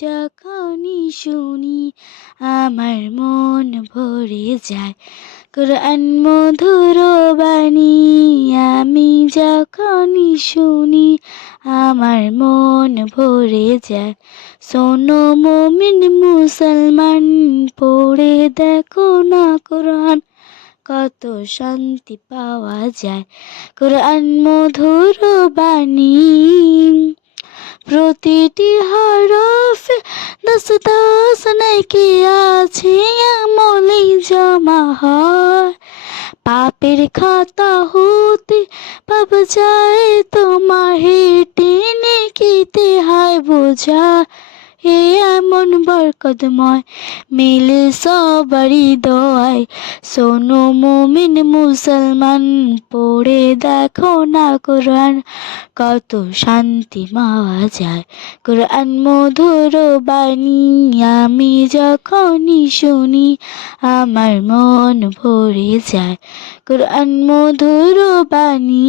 যখনই শুনি আমার মন ভরে যায়। কোরআন মধুর বাণী আমি যখনই শুনি আমার মন ভরে যায়। শোনো মুমিন মুসলমান, পড়ে দেখো না কোরআন, কত শান্তি পাওয়া যায়। কোরআন মধুর বাণী, প্রতিটি হরফে দশ দশ নেকি আছে, আমলেই জমা হয়। পাপের খাতা হতে পাপ যায় তোমার, হেঁটে নেকিতে হয় বোঝা। এ এমন বরকতময় মিলে সবারই দোয়ায়। শোনো মুমিন মুসলমান, পড়ে দেখো না কোরআন, কত শান্তি পাওয়া যায়। কোরআন মধুর বাণী আমি যখনই শুনি আমার মন ভরে যায়। কোরআন মধুর বাণী,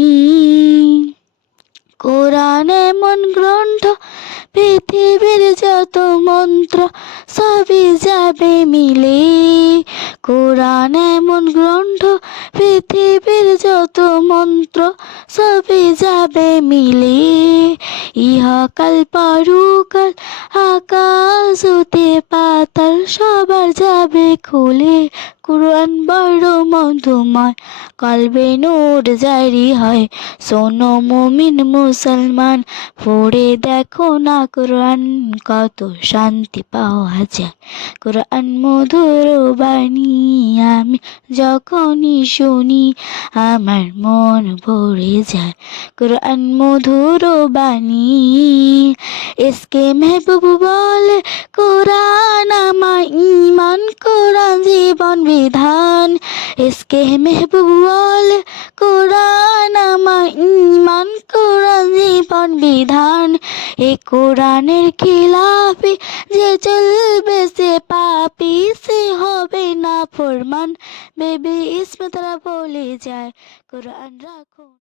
কোরআন এমন গ্রন্থ, পৃথিবীর যত মন্ত্র সবই যাবে মিলে। কোরআন এমন গ্রন্থ, পৃথিবীর যত মন্ত্র সবই যাবে মিলে। ইহকাল পরকাল আকাশ হতে পাতাল সবার যাবে খুলে। কোরআন বড় মধুময়, কলবে নূর জারি হয়। শোনো মুমিন মুসলমান, পড়ে দেখো না কোরআন, কত শান্তি পাওয়া যায়। কোরআন মধুর বাণী আমি যখনই শুনি আমার মন ভরে যায়। কোরআন মধুর বাণী, ইসকে মেহবুব বলে কোরআন আমার ঈমান, কোরআন জীবন বিধান। ইসকে মেহবুব বলে কোরআন আমার ঈমান, কোরআন জীবন বিধান। এ কোরআনের খিলাফে যে চলবে সে পাপী, সে হবে না ফরমান। বেবি ইসমে তারা বলে যায় কোরআন রাখো।